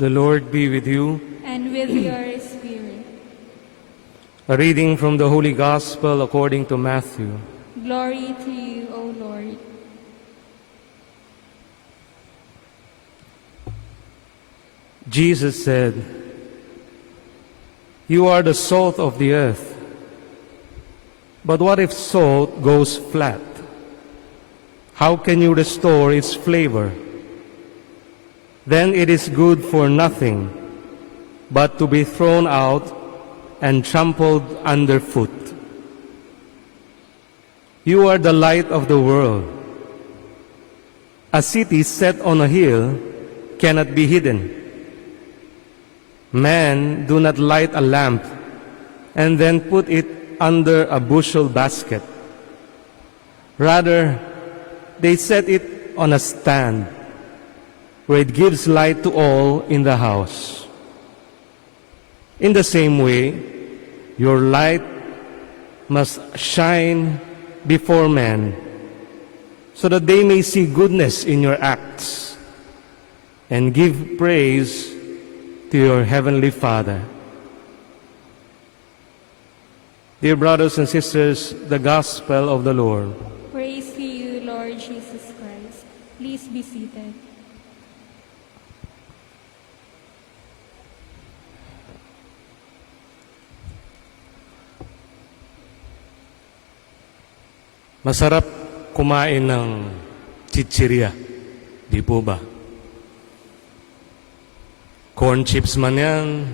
The Lord be with you. And with your spirit. A reading from the Holy Gospel according to Matthew. Glory to you, O Lord. Jesus said, "You are the salt of the earth. But what if salt goes flat? How can you restore its flavor? Then it is good for nothing but to be thrown out and trampled underfoot. You are the light of the world. A city set on a hill cannot be hidden. Men do not light a lamp and then put it under a bushel basket. Rather, they set it on a stand where it gives light to all in the house. In the same way, your light must shine before men, so that they may see goodness in your acts and give praise to your heavenly Father." Dear brothers and sisters, the Gospel of the Lord. Praise to you, Lord Jesus Christ. Please be seated. Masarap kumain ng chichirya, di po ba? Corn chips man yan,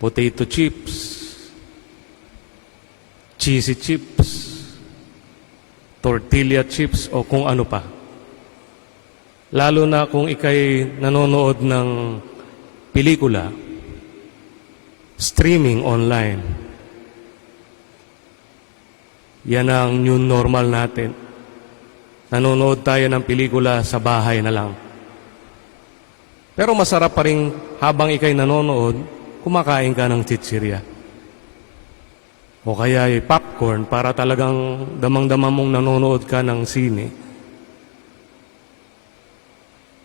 potato chips, cheesy chips, tortilla chips, o kung ano pa. Lalo na kung ikay nanonood ng pelikula, streaming online. Yan ang new normal natin. Nanonood tayo ng pelikula sa bahay na lang. Pero masarap pa rin habang ikay nanonood, kumakain ka ng chichirya. O kaya popcorn para talagang damang-damang mong nanonood ka ng sine.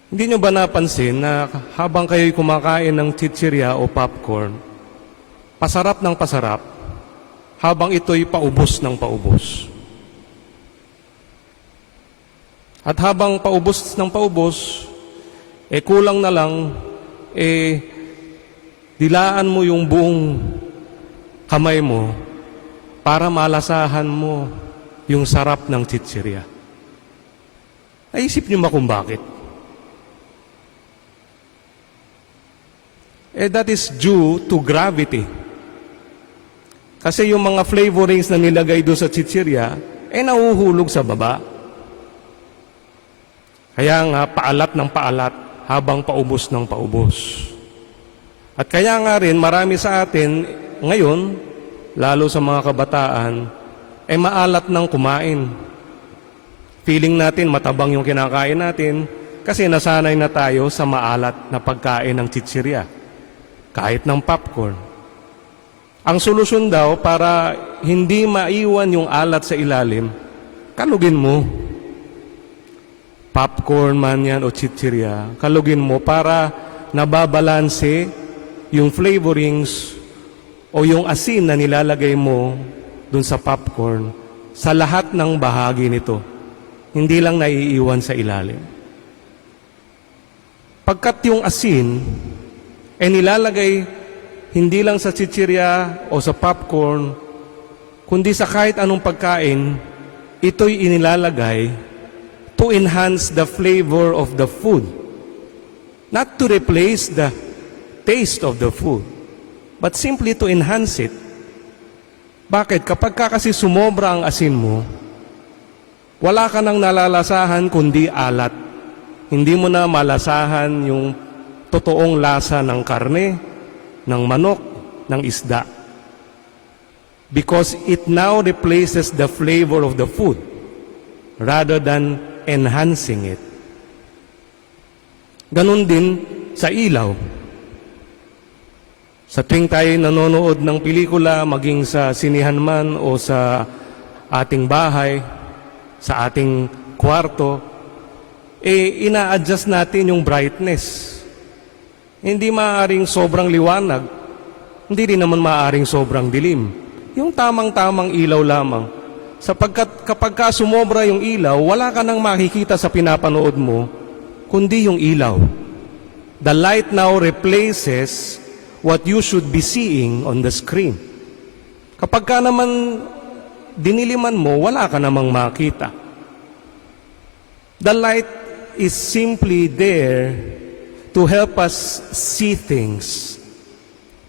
Hindi nyo ba napansin na habang kayo'y kumakain ng chichirya o popcorn, pasarap ng pasarap, habang ito'y paubos ng paubos. At habang paubos ng paubos, kulang na lang, dilaan mo yung buong kamay mo para malasahan mo yung sarap ng chichirya. Naisip niyo ba kung bakit? That is due to gravity. Kasi yung mga flavorings na nilagay doon sa chichirya, nahuhulog sa baba. Kaya nga, paalat ng paalat habang paubos ng paubos. At kaya nga rin, marami sa atin ngayon, lalo sa mga kabataan, maalat ng kumain. Feeling natin matabang yung kinakain natin kasi nasanay na tayo sa maalat na pagkain ng chichirya, kahit ng popcorn. Ang solusyon daw para hindi maiwan yung alat sa ilalim, kalugin mo. Popcorn man yan o chichirya, kalugin mo para nababalanse yung flavorings o yung asin na nilalagay mo dun sa popcorn sa lahat ng bahagi nito. Hindi lang naiiwan sa ilalim. Pagkat yung asin nilalagay hindi lang sa chichirya o sa popcorn, kundi sa kahit anong pagkain, ito'y inilalagay to enhance the flavor of the food. Not to replace the taste of the food, but simply to enhance it. Bakit? Kapag kasi sumobra ang asin mo, wala ka nang nalalasahan kundi alat. Hindi mo na malasahan yung totoong lasa ng karne, ng manok, ng isda. Because it now replaces the flavor of the food rather than enhancing it. Ganon din sa ilaw. Sa tuwing tayo nanonood ng pelikula, maging sa sinihan man o sa ating bahay, sa ating kwarto, ina-adjust natin yung brightness. Hindi maaaring sobrang liwanag, hindi rin naman maaaring sobrang dilim. Yung tamang-tamang ilaw lamang. Sapagkat kapag ka sumobra yung ilaw, wala ka nang makikita sa pinapanood mo, kundi yung ilaw. The light now replaces what you should be seeing on the screen. Kapag ka naman diniliman mo, wala ka namang makita. The light is simply there to help us see things,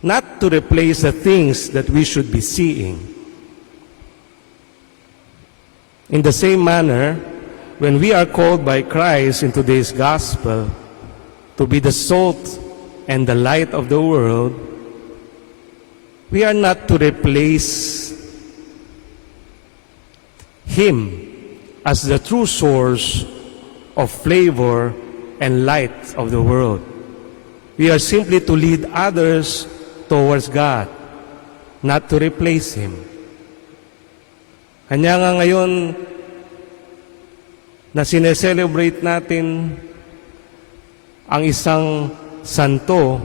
not to replace the things that we should be seeing. In the same manner, when we are called by Christ in today's gospel to be the salt and the light of the world, we are not to replace Him as the true source of flavor and light of the world. We are simply to lead others towards God, not to replace Him. Kanya nga ngayon na sineselebrate natin ang isang santo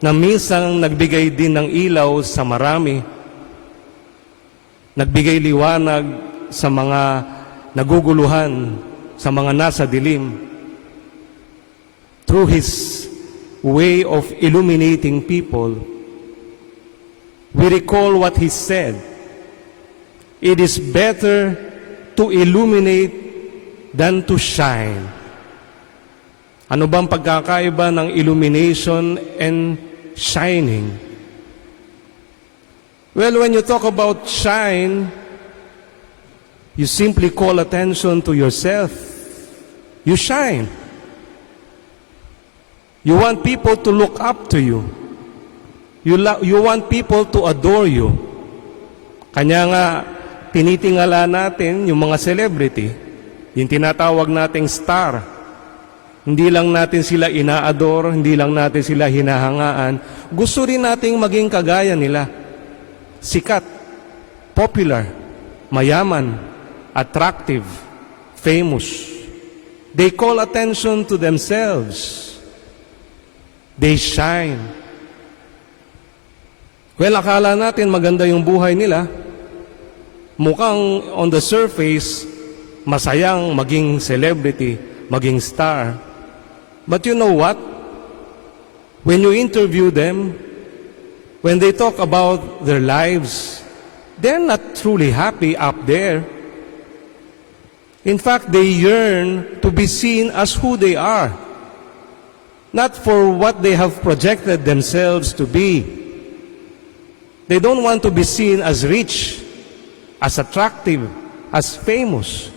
na minsang nagbigay din ng ilaw sa marami, nagbigay liwanag sa mga naguguluhan, sa mga nasa dilim, through His way of illuminating people. We recall what He said. It is better to illuminate than to shine. Ano bang pagkakaiba ng illumination and shining? Well, when you talk about shine, you simply call attention to yourself. You shine. You want people to look up to you. You want people to adore you. Kanya nga, tinitingala natin yung mga celebrity, yung tinatawag nating star. Hindi lang natin sila ina-adore, hindi lang natin sila hinahangaan. Gusto rin nating maging kagaya nila. Sikat, popular, mayaman, attractive, famous. They call attention to themselves. They shine. Well, akala natin maganda yung buhay nila. Mukhang on the surface, masayang maging celebrity, maging star. But you know what? When you interview them, when they talk about their lives, they're not truly happy up there. In fact, they yearn to be seen as who they are, not for what they have projected themselves to be. They don't want to be seen as rich, as attractive, as famous.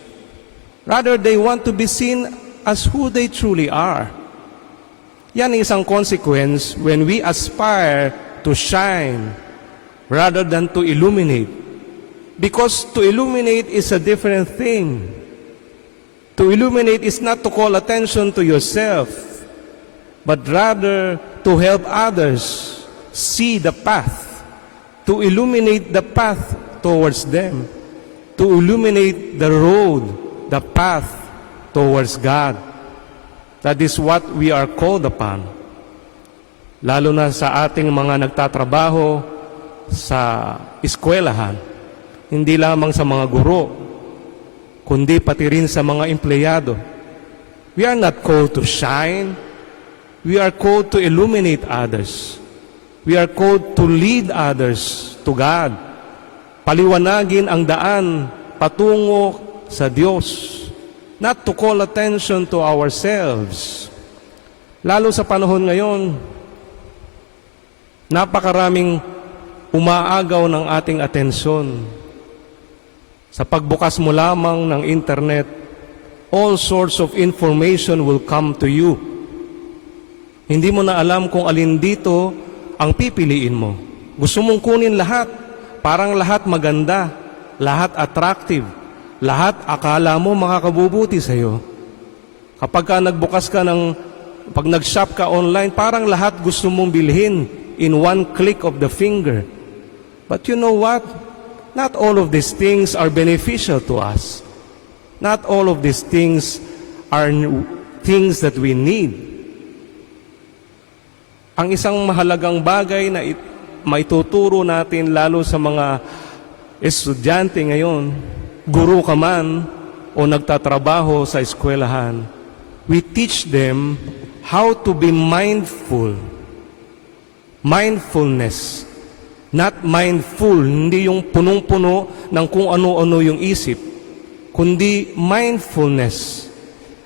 Rather, they want to be seen as who they truly are. Yan isang consequence when we aspire to shine rather than to illuminate. Because to illuminate is a different thing. To illuminate is not to call attention to yourself, but rather to help others see the path, to illuminate the path towards them, to illuminate the road, the path towards God. That is what we are called upon. Lalo na sa ating mga nagtatrabaho sa eskwelahan, hindi lamang sa mga guro, kundi pati rin sa mga empleyado. We are not called to shine. We are called to illuminate others. We are called to lead others to God. Paliwanagin ang daan patungo sa Diyos. Not to call attention to ourselves. Lalo sa panahon ngayon, napakaraming umaagaw ng ating atensyon. Sa pagbukas mo lamang ng internet, all sorts of information will come to you. Hindi mo na alam kung alin dito ang pipiliin mo. Gusto mong kunin lahat. Parang lahat maganda, lahat attractive, lahat akala mo makakabubuti sa'yo. Kapag ka nagbukas ka pag nag-shop ka online, parang lahat gusto mong bilhin in one click of the finger. But you know what? Not all of these things are beneficial to us. Not all of these things are things that we need. Ang isang mahalagang bagay na maituturo natin lalo sa mga estudyante ngayon, guro ka man o nagtatrabaho sa eskwelahan, we teach them how to be mindful. Mindfulness. Not mindful, hindi yung punong-puno ng kung ano-ano yung isip, kundi mindfulness.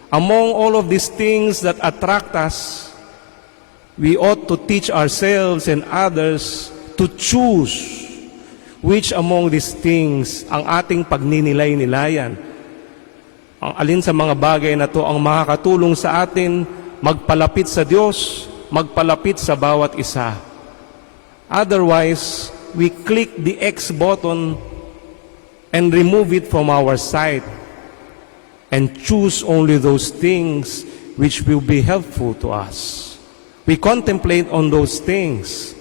Among all of these things that attract us, we ought to teach ourselves and others to choose which among these things ang ating pagninilay-nilayan. Ang alin sa mga bagay na to ang makakatulong sa atin magpalapit sa Diyos, magpalapit sa bawat isa. Otherwise, we click the X button and remove it from our sight and choose only those things which will be helpful to us. We contemplate on those things.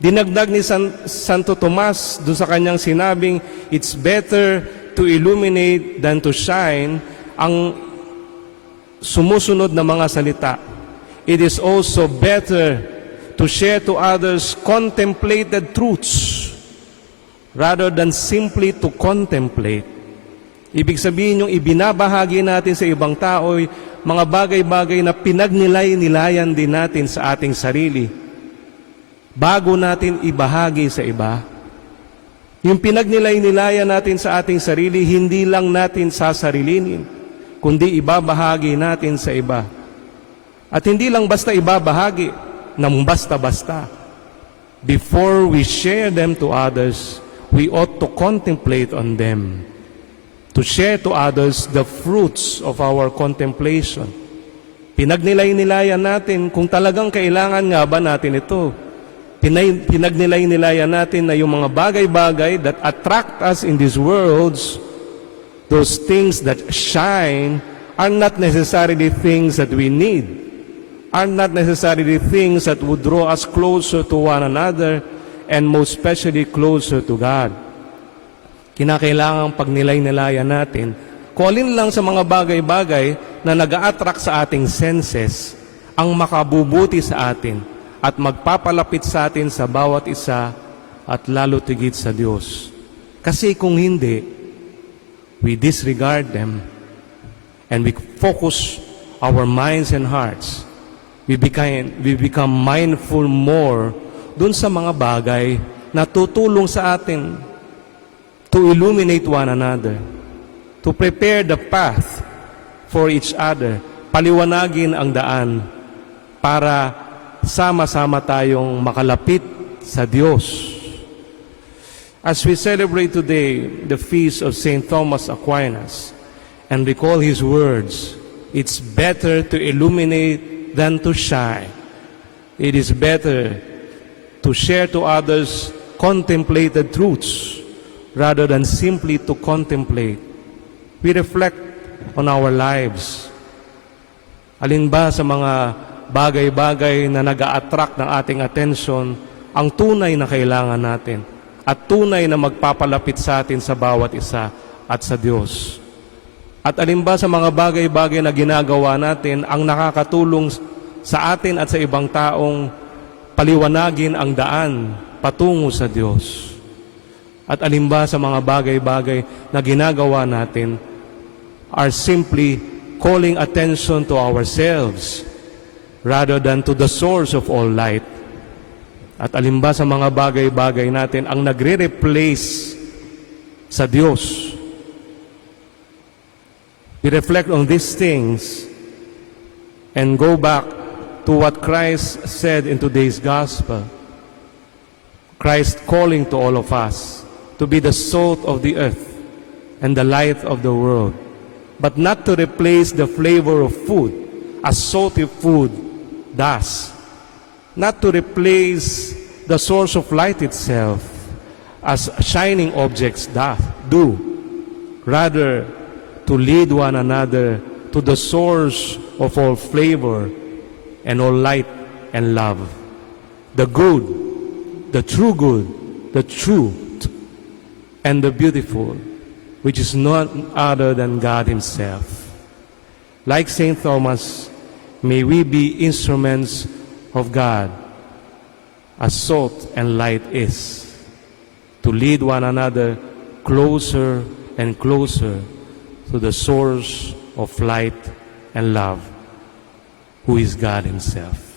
Dinagdag ni Santo Tomas doon sa kanyang sinabing, it's better to illuminate than to shine, ang sumusunod na mga salita. It is also better to share to others contemplated truths rather than simply to contemplate. Ibig sabihin yung ibinabahagi natin sa ibang tao ay mga bagay-bagay na pinagnilay-nilayan din natin sa ating sarili bago natin ibahagi sa iba. Yung pinagnilay-nilayan natin sa ating sarili, hindi lang natin sasarilinin, kundi ibabahagi natin sa iba. At hindi lang basta ibabahagi, nang basta-basta. Before we share them to others, we ought to contemplate on them, to share to others the fruits of our contemplation. Pinagnilay-nilayan natin kung talagang kailangan nga ba natin ito. Pinagnilay-nilayan natin na yung mga bagay-bagay that attract us in these worlds, those things that shine, are not necessarily things that we need, are not necessarily things that would draw us closer to one another and most especially closer to God. Kinakailangang pagnilay-nilayan natin kung alin lang sa mga bagay-bagay na nag-a-attract sa ating senses ang makabubuti sa atin at magpapalapit sa atin sa bawat isa at lalo tigit sa Diyos. Kasi kung hindi, we disregard them and we focus our minds and hearts. We become mindful more dun sa mga bagay na tutulong sa atin to illuminate one another, to prepare the path for each other, paliwanagin ang daan para sama-sama tayong makalapit sa Diyos. As we celebrate today the feast of St. Thomas Aquinas and recall his words, it's better to illuminate than to shine. It is better to share to others contemplated truths rather than simply to contemplate. We reflect on our lives. Alin ba sa mga bagay-bagay na nag-a-attract ng ating attention ang tunay na kailangan natin at tunay na magpapalapit sa atin sa bawat isa at sa Diyos? At alin ba sa mga bagay-bagay na ginagawa natin ang nakakatulong sa atin at sa ibang taong paliwanagin ang daan patungo sa Diyos? At alin ba sa mga bagay-bagay na ginagawa natin are simply calling attention to ourselves rather than to the source of all light? At alin ba sa mga bagay-bagay natin ang nagre-replace sa Diyos? We reflect on these things and go back to what Christ said in today's gospel. Christ calling to all of us to be the salt of the earth and the light of the world, but not to replace the flavor of food as salty food does, not to replace the source of light itself as shining objects do, rather to lead one another to the source of all flavor and all light and love, the good, the true good, the truth, and the beautiful, which is none other than God Himself. Like St. Thomas, may we be instruments of God as salt and light is, to lead one another closer and closer to the source of light and love, who is God Himself.